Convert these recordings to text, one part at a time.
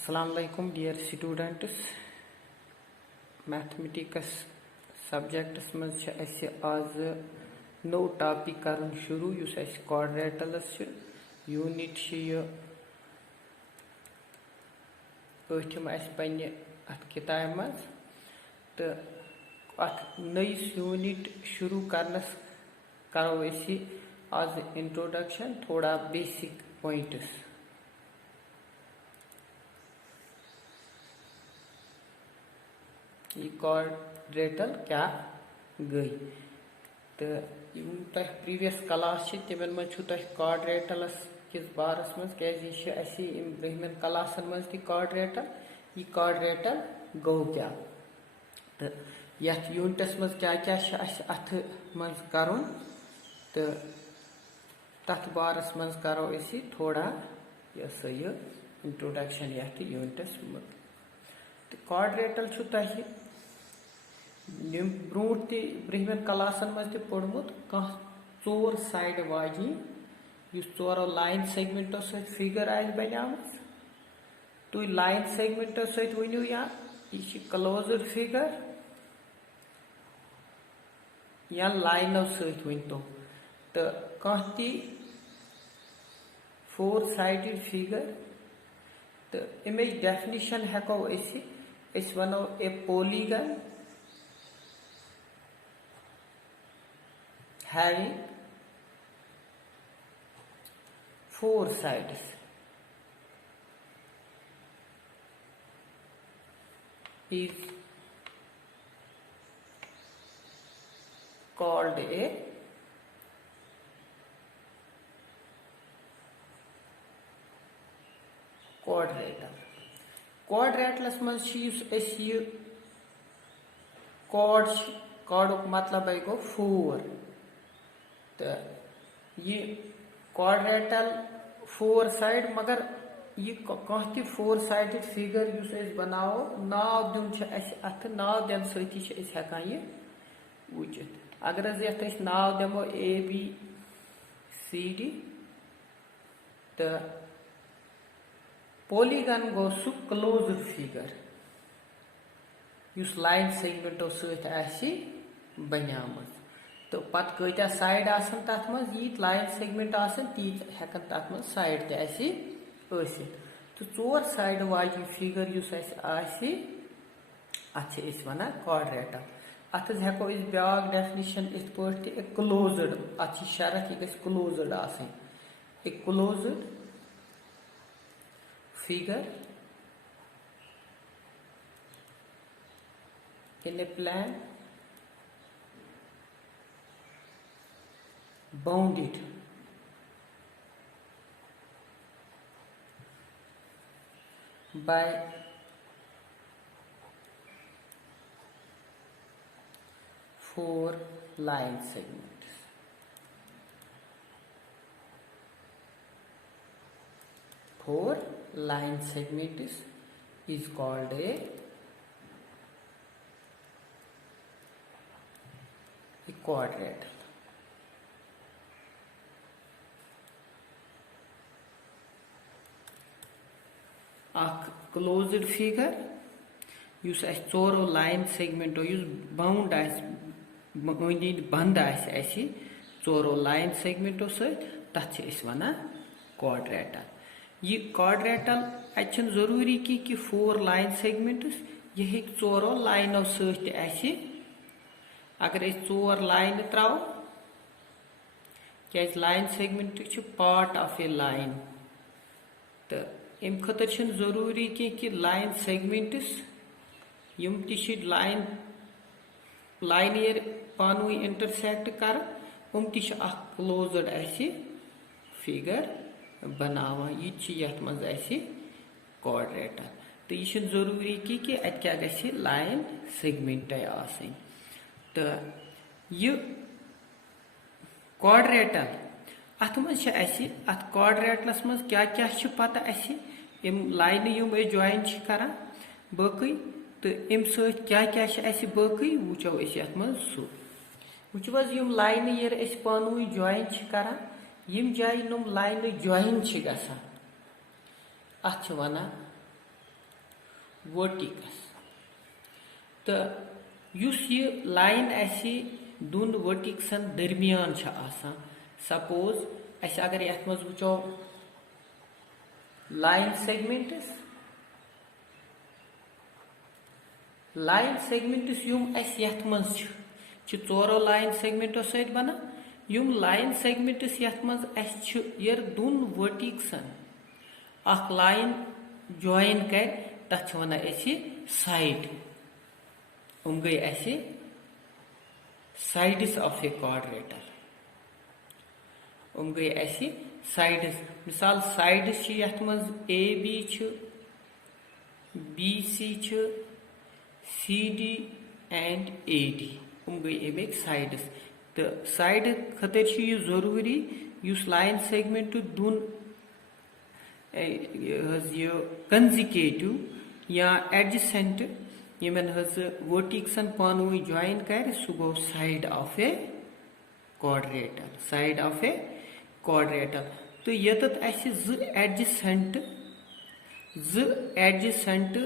Assalamu alaikum dear students. Mathematics subjects मज आज no topic करन शुरू युस quadrilaterals यूनिट पठम पन्ने अत किताब मज तो अत नईस यूनिट शुरू करनस करो आज इंट्रोडक्शन थोड़ा बेसिक पॉइंट्स। ये क्वाड्रेटल क्या गई तो प्रीवियस क्लास तिमन मज क्वाड्रेटलस किस बारस मज क्या ब्रहमन क्लासन मज क्वाड्रेटल ये क्वाड्रेटल गो क्या तो यथ यूनिटस मज क्या क्या अथ मज करुन तो तथ बारस मज करो थोड़ा यह इंट्रोडक्शन यथ यूनिटस मज तो क्वाड्रेटल ब्रोट ब्रहमन क्लासन मज पोर्मुत चोर साइड वाजी चोरो लाइन सेगमेंटो सत फिगर आज बनियाम तुम लाइन सेगमेंटो सत वनु या यह क्लोज्ड फिगर या लाइनो सत वनतो तो कह फोर साइडेड फिगर तो अमिच डेफिनिशन हेको वनो a polygon having four sides is called a quadrilateral. Quadrilaterals मज कॉर्ड मतलब गो फोर तो ये क्वाड्रेटल फोर साइड मगर ये कह फोर साइडेड फिगर बनाओ नाव दिन अत नाव दिन सती हेकान यह वुचित अगर ये नाव दमो ABCD तो पोलीगन गो सु क्लोज्ड फिगर लाइन सेगमेंटो सत बनियाम तो पत कत्या साइड आसन तथ मज यी लाइन सेगमेंट आसन तीत हेकन तथ मज साइड तो चोर साइड वाजी फिगर अत वन क्वाड्रेटल अत हेको ब्याक डेफिनिशन इत पे क्लोज्ड अत शरत यह क्लोज्ड आसन a closed figure in a plan bounded by four line segments. Four line segments is called a quadrilateral. Closed figure चोरो लाइन सेगमेंटो बाउंड बंद चोरो लाइन सेगमेंटो सत वन क्वाड्रेटल यह क्वाड्रेटल अत जरूरी कि फोर लाइन सेगमेंट्स यह चोरो लाइनो सत अगर चोर लाइन त्रो क्या line segment part of A line तो अम खतर जरूरी कि लाइन सेगमेंट्स यम लाइन लाइन पानी इंटरसेक्ट कर क्लोज्ड फिगर बनावान यह मज क्वाड्रेटल तो यह जरूरी कि अत क्या गि लाइन सेगमेंट आसन तो यह क्वाड्रेटल अत मज अत क्वाड्रेटलस मज क्या क्या पता लाइन यम जॉइन कर बाकी तो अम सत क्या क्या बाकी वो अत मज सू वो यम लाइन ये पानी जॉइन कर यम जाय नम लाइन जॉइन गसान अत वन वर्टिकस तो युस ये लाइन ऐसी दोन वर्टिक्सन दरमियान छ आसान सपोज ऐसे अगर यथ मज वुचो लाइन सेगमेंट्स युम ऐसे यथ मज छ चोरो लाइन सेगमेंटो सहित बना युम लाइन सेगमेंट्स यथ मज ऐसे छ यर दोन वर्टिक्सन अख लाइन ज्वाइन कर तथ वन ऐसे साइड गई ऐसे साइड्स ऑफ ए क्वाड्रेटर गई ऐसे साइड्स मिसाल साइड्स यथ मज A B B C C D and A D गई अमिक साइड्स तो साइड खतर यह जरूरी युस लाइन सेगमेंट दोन कंजिकेटिव या एडजेसेंट यमन वर्टिक्सन पानवी ज्वाइन कर सह गो साइड ऑफ ए क्वाड्रेटर तो यतत एडजेसेंट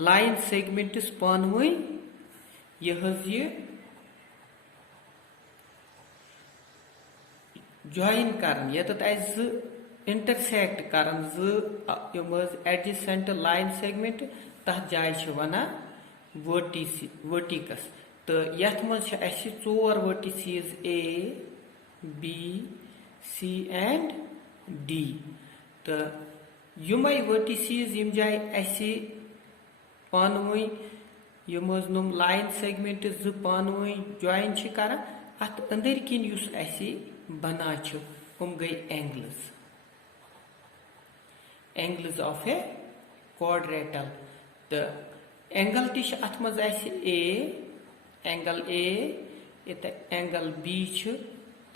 लाइन सेगमेंट्स पानवी यह ज्वाइन कर यतत इंटरसेक्ट कर एडजेसेंट लाइन सेगमेंट तथ जाय वना वर्टिकस तो यथ मज चोर vertices A B C and D तो युमै वर्टिसीज यम जाय पानवी नुम लाइन सेगमेंट पानवी ज्वाइन कर अत अंदर किन युस बना गई एंगल्स ऑफ ए क्वाड्रेटर तो एंगल अत मज angle A angle B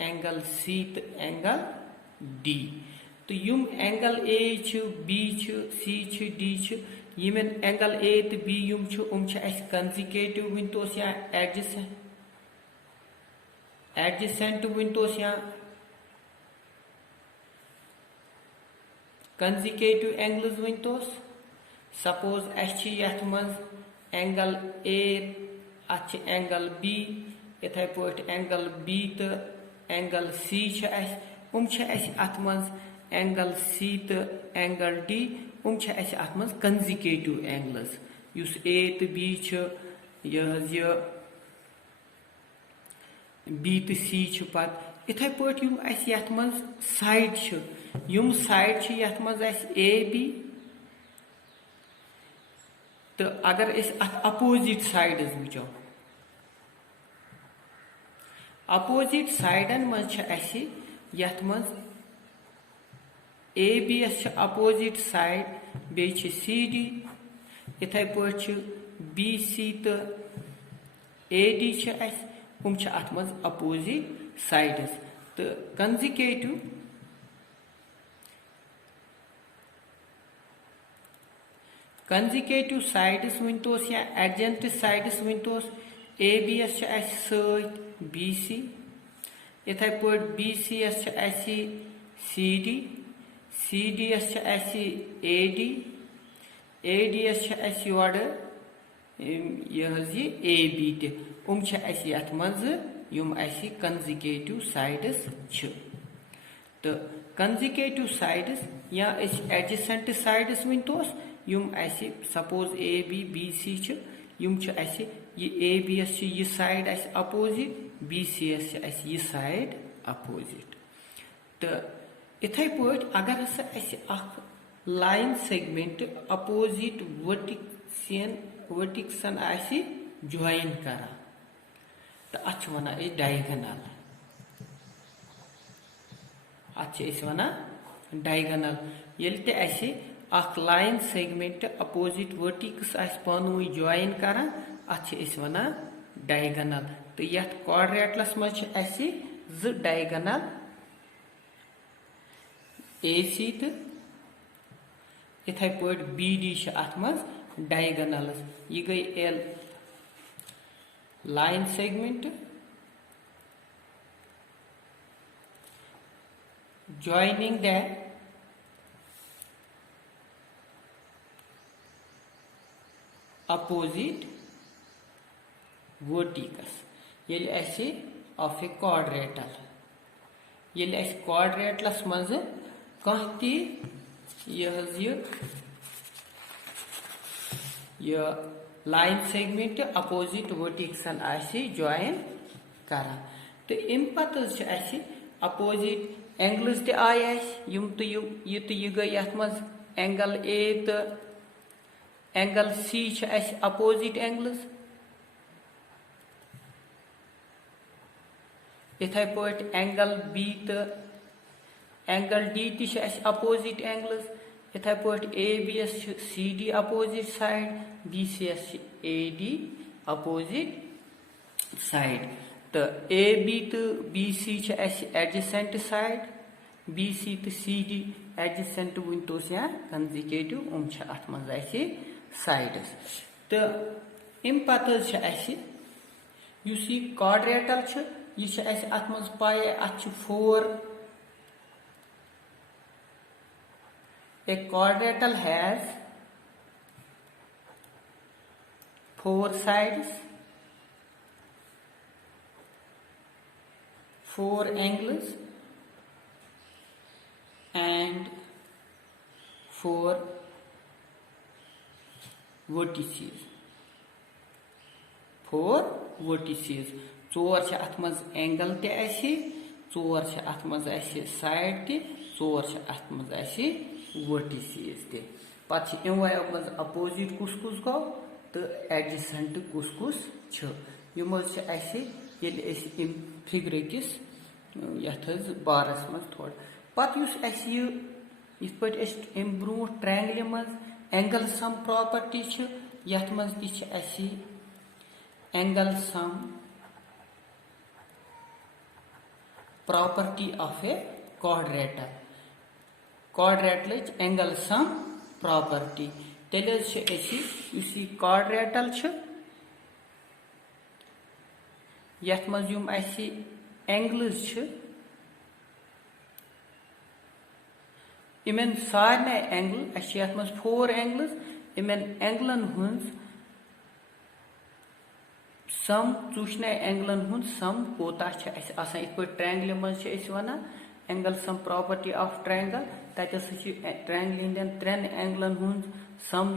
angle C तो एंगल डी तो युम angle A B C D यमन एंगल ए तो बी युम कंजिकेटिव वनतोस या एडजेसेंट वनतोस या कंजिकेटिव एंगल्स वनतोस सपोज यथ मज एंगल ए अत एंगल बी इथे पे एंगल बी तो एंगल सी अत मज एंगल सी तो एंगल डी अत मज कंजिकेटिव एंगल्स युस ए तो बी यह बी तो सी पत इथे पे यथ मज साइड युम साइड यथ मज ए बी तो अगर अत अपोजिट साइड्स वो अपोजिट साइडन मज यथ मज A B as opposite side बे सी डी इथे पे बी सी तो ए डी अत मज अपोजिट साइड्स तो कंजिकेटिव साइड्स वनतोस या एडजेंट साइड्स वनतोस ए बी एस सत बी सी इथे पे बी सी एस सी डी एस ए डी एस योर यह ए बी तुम यथ मज कंजिकेटिव साइड्स तो कंजिकेटिव साइड्स या एडजेसेंट साइड्स वनतोस युम सपोज ए बी सी युम ये ए बी एस यह साइड अपोजिट बी सी एस यह साइड अपोजिट तो इथे पे अगर हसा लाइन सेगमेंट अपोजिट वर्टिक्सन ज्वाइन कर तो अत वन डायगोनल डायगोनल ये line segment opposite vertices Panvi join कर अत वन डायगोनल तो यथ क्वाड्रेटरस मज डायगोनल ए सी तो इथे पे बी डी अत मज डायगोनल्स यह गई L line segment joining the opposite vertex yel asi of a quadrilateral yel as quadrilateral's manz kah ti ये line segment opposite vertical join कर तो अम अपोजिट एंगल्स त आय यह गई ये एंगल ए तो एंगल सी अपोजिट एंगल्स इथे पे एंगल बी तो एंगल डी ती अपोजिट एंगल्स इथे पे A B as C D opposite side B C as A D opposite side तो ए बी तो B C adjacent side B C तो C D adjacent one तो या consecutive अत मज साइडस तो अम पत क्वाड्रेटल यह अत मज पाए अत 4 A quadrilateral has 4 sides, 4 angles, and 4 vertices. 4 vertices. 4 अत मज एंगल ते 4 अत मज साइड ते 4 अत मज वर्टिसेस ते पत मज अपोजिट कुस गो तो एडजेसेंट कुस यम फिगर किस बारस मज थोड़ा पत ब्रो ट्रायंगल मज एंगल सम प्रॉपर्टी यथ मज angle sum property of A quadrilateral quadrilateral angle sum property तेल क्वाड्रेटल यथ मज एंगल्स इमन सारे एंगल यथ मज 4 एंगल्स इमन एंगलन हुंद सम चूशना एंगलन हुंद सम कोता ट्रायंगल मज वन angle sum property of triangle triangle हंदन 3 एंगलन हुंद सम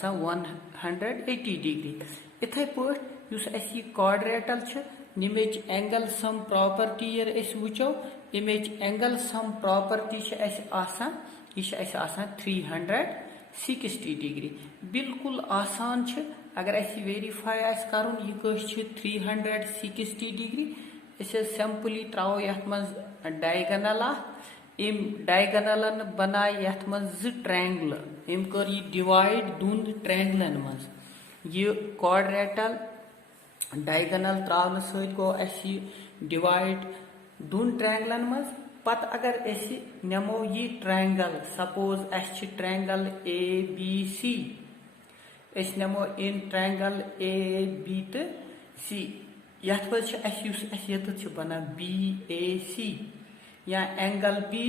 सह 180 डिग्री इथे पे क्वाड्रेटल निमेच एंगल सम प्रॉपर्टी वो इमेज एंगल सम प्रॉपर्टी यह 360 डिग्री बिल्कुल आसान अगर वेरीफाई कर यह 360 डिग्री सिंपली त्रो यथ मज डायगनल डायगनलन बनाए यथ मज 2 ट्रायंगल कर डिवाइड 2 ट्रायंगलन मज यह क्वाड्रेटल डायगनल त्रावन सत गो डिवाइड 2 ट्रायंगलन मज पत अगर नमो यह triangle suppose triangle A B C नमो इन ट्रायंगल ए बी तो सी यथ बना बी ए सी या angle B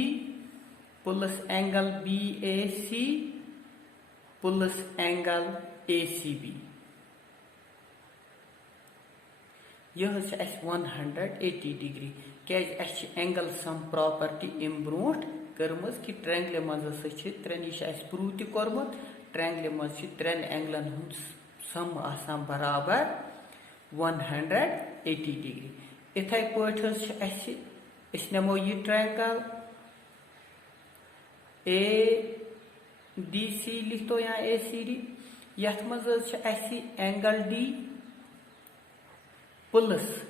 plus angle B A C plus angle A C B यह 180 डिग्री क्या एंगल सम प्रॉपर्टी अम ब्रो कर्म कि ट्रायंगल मज 3 यह प्रूव तोर्मुत ट्रायंगल मज 3 एंगलन हुंद सम आसान बराबर 180 डिग्री इथे पे नमो यह ट्रायंगल ए डी सी लिखो या ए सी डी यथ मज angle D plus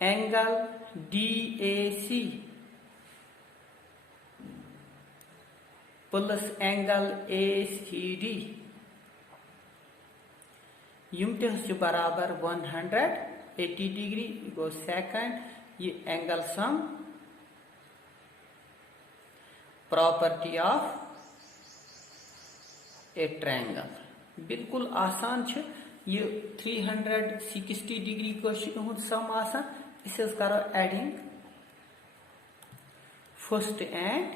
angle D A C plus angle A C D यम बराबर 180 डिग्री गो सेकंड ये angle sum property of a triangle बिल्कुल आसान ये 360 डिग्री सम आसान करो एडिंग फर्स्ट एंड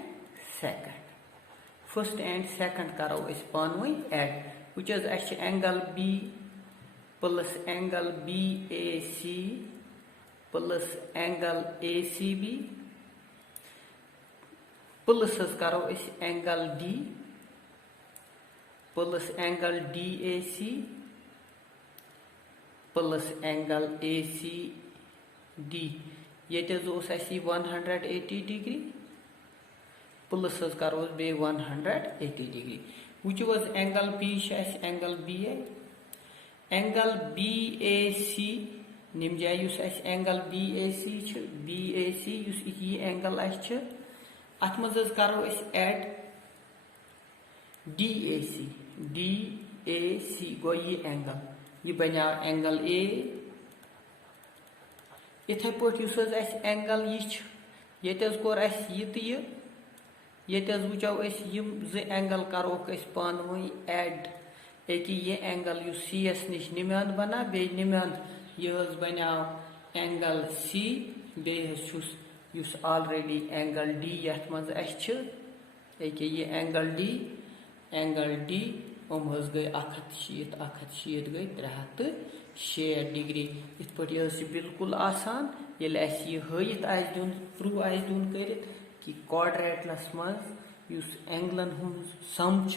सेकंड करो पानवे add which is actually angle B plus angle BAC plus angle ACB plus karo is angle D plus angle DAC plus angle ACD. Yet is also 180 degree plus karo be 180 degree. Which was angle P as angle BA. Angle BAC nimja use as angle BAC BAC use e angle as atmazas karo is add DAC go ye angle ye banya angle A ithe pot use as angle ye yetas kor as ye yetas wuchau as yim ze angle karo as panwai add eki ye angle yu CS nish nimand bana be nimand yus bana angle C be use already angle D yat maz as eki ye angle D has gay 180 gay 360 degree it put yus bilkul asan yel as ye hayit as dun prove as dun karit ki quadrilateral maz use angle hun sum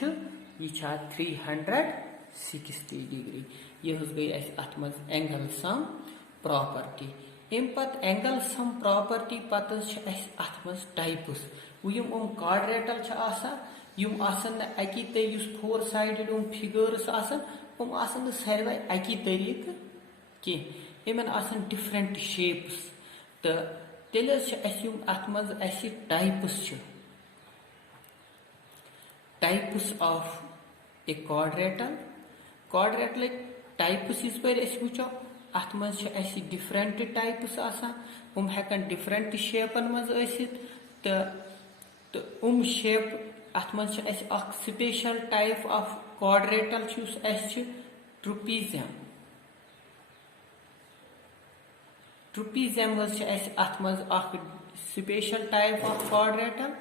ये 360 degree यह गई अत angle sum property अम पत angle sum property पत अत types वम quadrilateral यम अकी तरीक 4 sided figures सारे अकी तरीक कह इन डिफरेंट शेप्स तो तेल अत types of A quadrilateral types इस पर वो अत डिफरेंट टाइप्स हेकन डिफरेंट शेपन मज तो शेप अत स्पेशल टाइप ऑफ quadrilateral ट्रुपीजियम अत स्पेशल टाइप ऑफ quadrilateral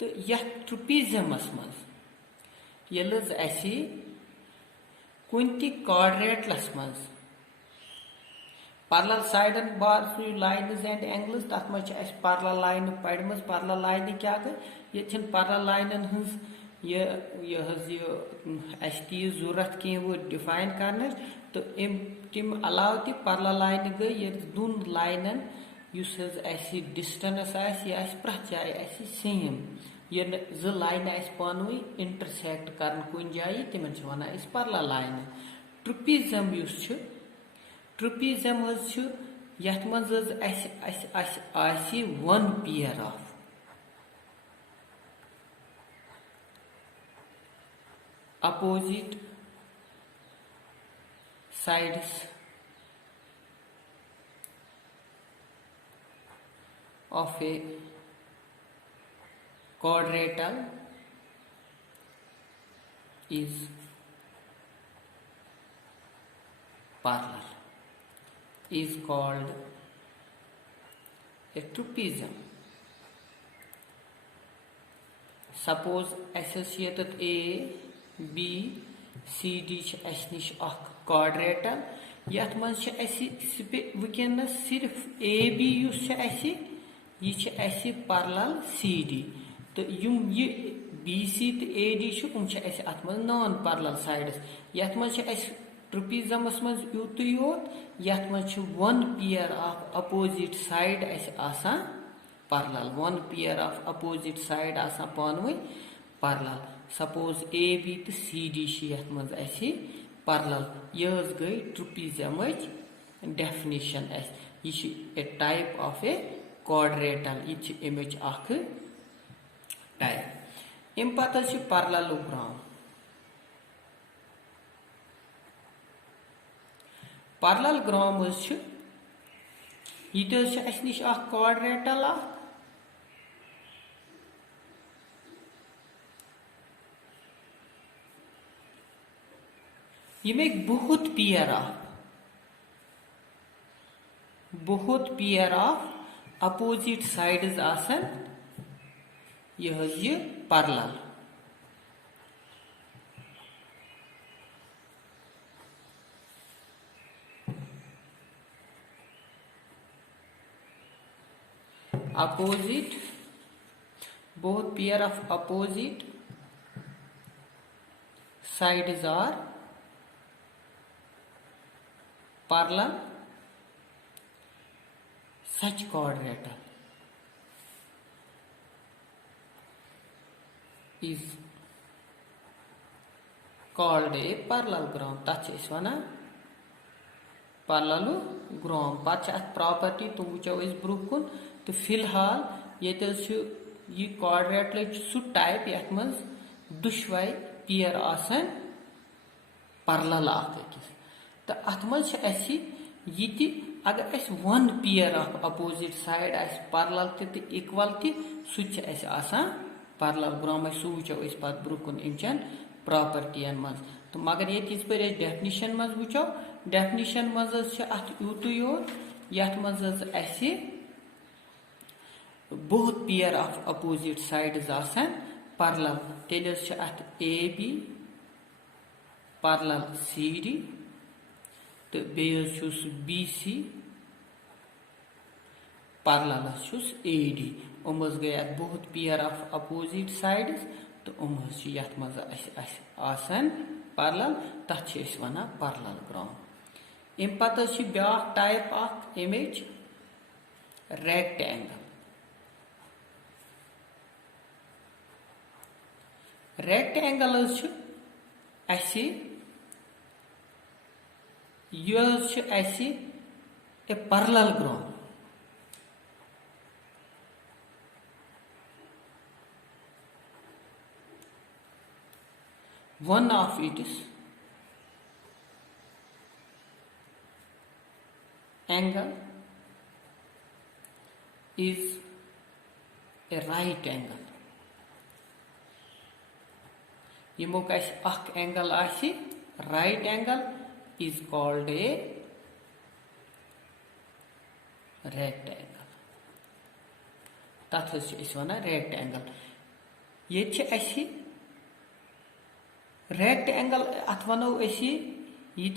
तो यह ट्रुपीजियमस मज कुन क्वाड्रेटलस मज पैरेलल साइडन बार लाइन्स एंड एंगल्स तथ मज पैरेलल लाइन पड़म पैरेलल लाइन क्या गई ये पैरेलल लाइन तीज जरूरत कह वो डिफाइन कर तो तम अलाव तह पैरेलल लाइन गई ये दोन लाइनन डिस्टेंस प्रत जाए सेम ये जो लाइन पानवी इंटरसेक्ट कर कुन जाए तिमन वन पैरेलल लाइन ट्रुपीजियम ट्रुपीजियम यथ मज one pair of opposite sides of a quadrilateral is parallel is called a trapezium. Suppose associated A, B, C, D nish quadrilateral यथ मज वनस सिर्फ A, B ये पैरेलल CD तो ये BC तो AD अत नॉन पैरेलल साइड्स यथ मज ट्रुपीजियमस मज यूत योत यथ मज one pair of opposite side parallel one pair of opposite side पानवे पैरेलल सपोज AB तो CD यथ मज पैरेलल यह गई ट्रुपीजियम डेफिनेशन ये ए टाइप ऑफ ए quadrilateral ये अमिच टाइप अम पत पैरेललोग्राम पैरेललोग्राम ये निश quadrilateral ये बहुत पेयर ऑफ अपोजिट साइड्स यह parallel opposite, both pair of opposite sides are parallel, such quadrilateral is called a parallelogram. That's is one parallelogram. But at property to which is broken to fill hall yet ये quadrilateral su type yat mans दुश्वाई pair आसान parallel आकि तो अथ मज ये अगर अस one pair of opposite side parallel तो इक्वल सह पैरेललोग्राम सह वो पे ब्रुकन अमचन प्रॉपर्टियन मज तो मगर ये डेफिनिशन मज वो डेफिनिशन मज यूत योत यथ मज both pair of opposite sides parallel तेल अत A B parallel C D तो बेस B C parallel A D गए बहुत पेयर ऑफ अपोजिट साइड्स तो यथ मज पैरेलल तथ वन पैरेललोग्राम अम पे ब्या type image rectangle rectangle a parallelogram one of its angle is a right angle. यमुक angle right angle is called a rectangle. तथ one rectangle. ये रेक्टेंगल अथ वनो ये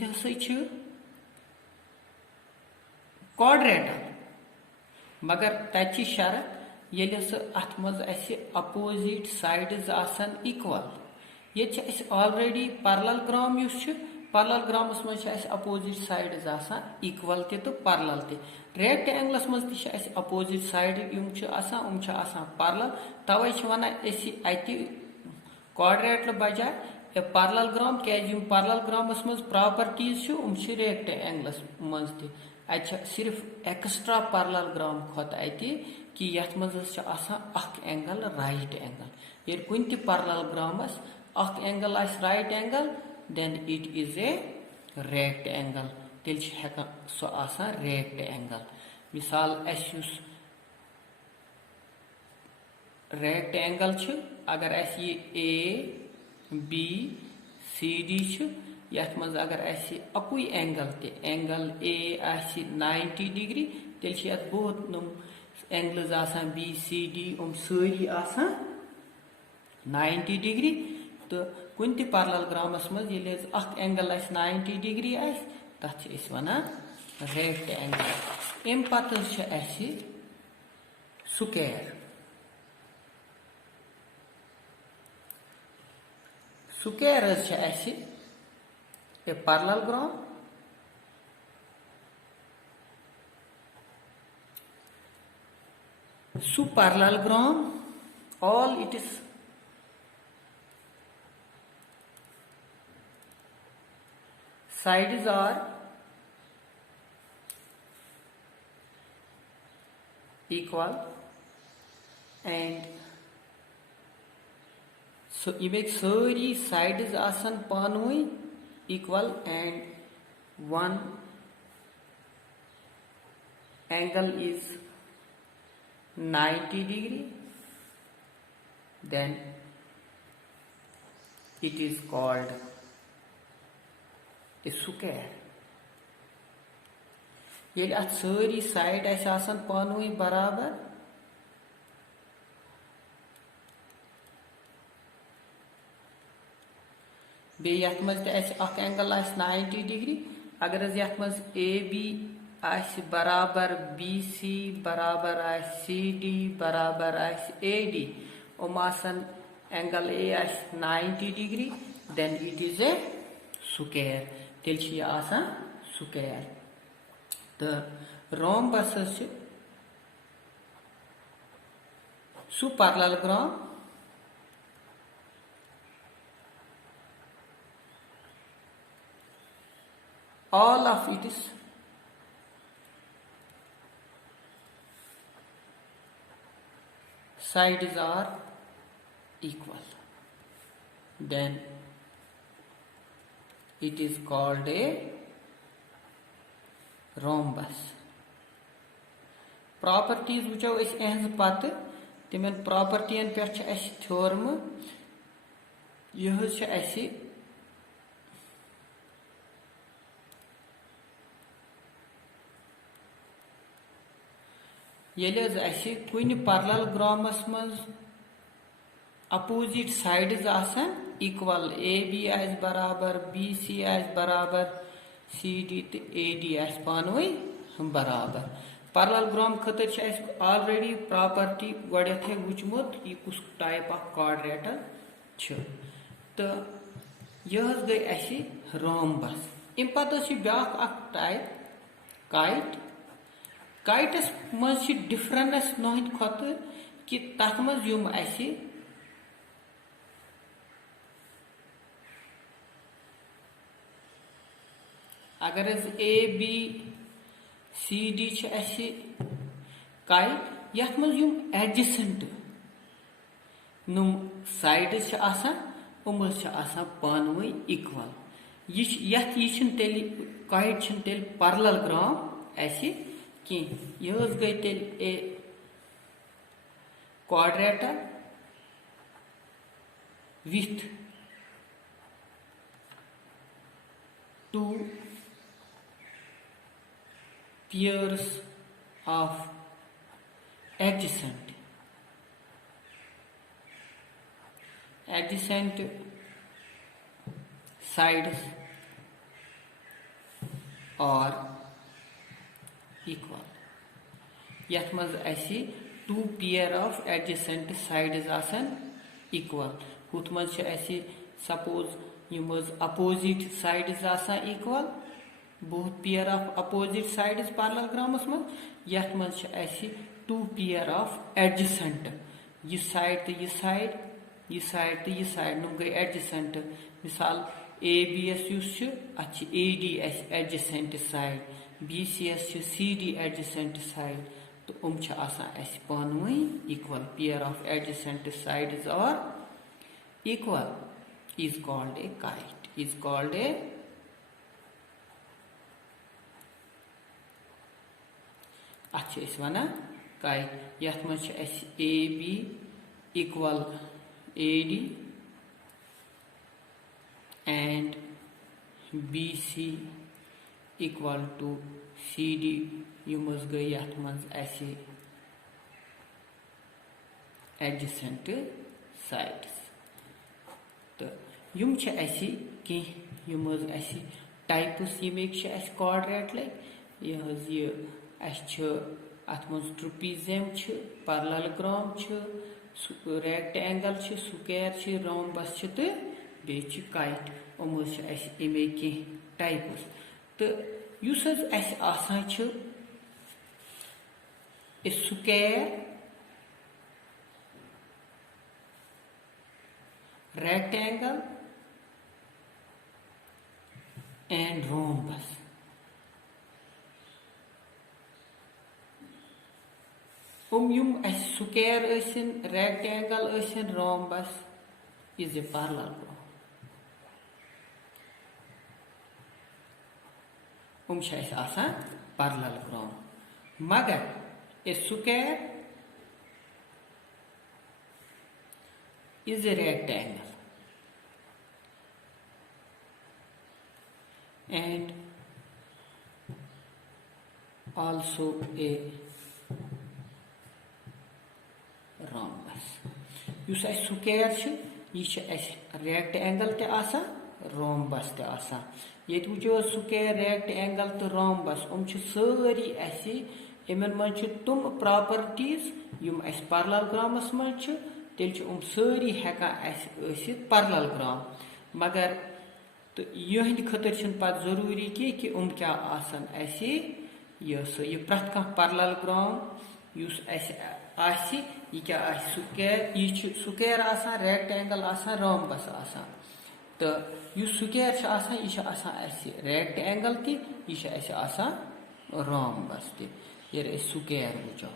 क्वाड्रेटल मगर तच शरत ये अथ मज अपोजिट साइड्स आसन इक्वल ये ऑलरेडी पैरेललोग्राम पैरेललोग्रामस मज अपोजिट साइड्स आसान इक्वल तो पैरेलल रेक्टेंगलस मज अपोजिट साइड पैरेलल तवे वन अत क्वाड्रेटल बजाय पैरेललोग्राम क्या पैरेललोग्रामस मज प्रॉपर्टीज रेक्टेंगलस मज सिर्फ एक्स्ट्रा पैरेललोग्राम खुद कि यथ मज एंगल राइट एंगल ये कुन पैरेललोग्रामस angle right angle then it is a rectangle तेल सह रेक्टेंगल मिसाल रेक्टेंगल अगर ये ए बी सी डी यथ मज अगर अकुई एंगल ए 90 डिग्री तेल बहुत एंगल्स आसान बी सी डी सारी 90 डिग्री तो कुन पैरेललोग्रामस मज एंगल 90 डिग्री तथ वन रेक्टेंगल अम पे square square a parallelogram parallelogram all its sides are equal and so इमेक सारी sides आसन Panvi equal and one angle is 90 degree, then it is called a square. ये अत सारी साइड आसान पानवी बराबर बे यथ मज एंगल 90 डिग्री अगर यथ मज ए बी आसि बराबर BC बराबर आसि CD बराबर आसि AD ओम आसन एंगल A आसि 90 degree then it is a square तेल छ यह आसान square तो rhombus छ सु parallelogram all of its sides are equal, then it is called a rhombus. Properties वुचो अहज पत तिमन propertyen पे थ्योरम यह ये कुन parallelogramस मज अपोजिट साइड्स आसन इक्वल AB आस बराबर BC आस बराबर CD तो AD आस पानवे बराबर parallelogram खतर ऑलरेडी प्रॉपर्टी गडे वुचमुत यह कुछ टाइप ऑफ क्वाड्रेटर तो यह गई रोम्बस अम पे ब्या टाइप काइट काइटस मज डिफरेंस नोहद खत कि तथ मज युम अगर ABCD काइट यथ मज युम एडजेसेंट नुम साइड्स उमस पानवे इक्वल यह तेल काइट तेल पैरेललोग्राम कि यह गई तेल a quadrilateral with two pairs of adjacent sides are equal. यथ मज two pair of adjacent sides आसन इक्वल हुथ मज सपोज यम अपोजिट साइड्स आसन इक्वल बहुत पेयर ऑफ अपोजिट साइड्स पैरेललोग्रामस मज यथ मज टू पेयर ऑफ एडजेसेंट यह साइड तो यह साइड यह साइड तो यह साइड नुम गई एडजेसेंट मिसाल ABS अत AD adjacent side BCS CD adjacent side तो पानवे equal pair of adjacent sides are equal is called a kite is called a one kite यथ मज AB equal AD and BC equal to CD यम गई यथ मज adjacent sides तो यम कम types यमिक quadrat लग यह अत मज ट्रुपीजियम पैरेललोग्राम रेक्टेंगल स्क्वायर रोम्बस तो बे काइट यम अमे कह टाइप्स तो square rectangle and rhombus Yama square rectangle rhombus is a parallelogram parallelogram मगर ए square is a rectangle and also a rhombus. Yus square यह rectangle ते आसा रोम्बस ते आसान ये वो स्क्वायर रेक्टेंगल तो रोम्बस सारी इमन मज तुम प्रॉपर्टीज यम पैरेललोग्रामस मज तेल सारी हेकान पैरेललोग्राम मगर तो यहद खतर पत जरूरी कि क्या आसन यह प्रथ कह पैरेललोग्राम यह क्या स्क्वायर यह स्क्वायर आसान रेक्टेंगल आसान रोम्बस आसान तो स्क्वायर यह रेक्टेंगल यह रोम्बस ये स्क्वायर वो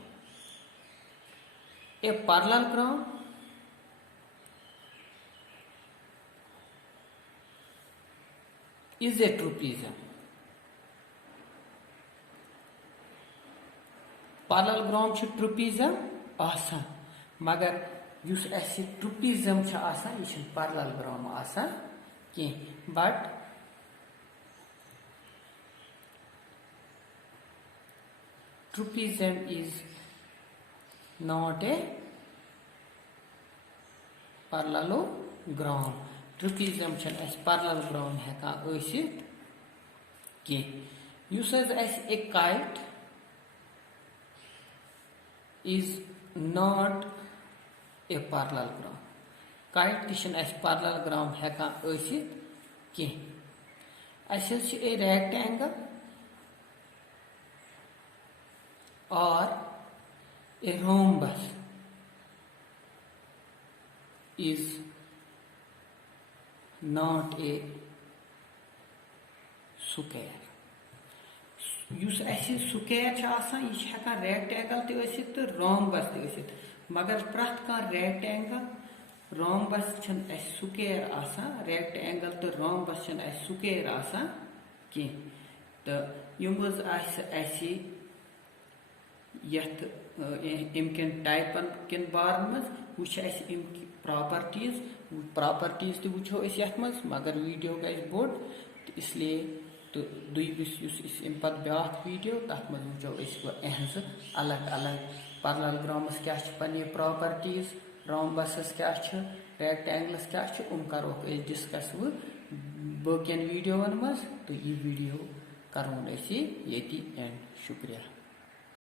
a parallelogram is a trapezium. Parallelogram trapezium आसान मगर trapezium आसान यह parallelogram आसान कह but trapezium is not a parallelogram. Trapezium parallelogram हेकान a kite is not a parallelogram. Kite parallelogram हेकान कह a rectangle or a rhombus is not a square. Square यह rectangle तो rhombus मगर प्रथ कह रेक्टेंगल रोम्बस स्क्वायर रेक्टेंगल तो rhombus square कह तो यमकन taipan किन बारन मज वो प्रॉपर्टीज तो मगर वीडियो गई बोड़ तो इसलिए तो दुम पे ब्या वीडियो तथ मज वो अहज अलग अलग पैरेललोग्रामस क्या पे प्रॉपर्टीज रोम्बसस क्या रेक्टेंगलस क्या करो डिस्कस बकियन वीडियोन मज तो यह वीडियो करो ये एंड शुक्रिया।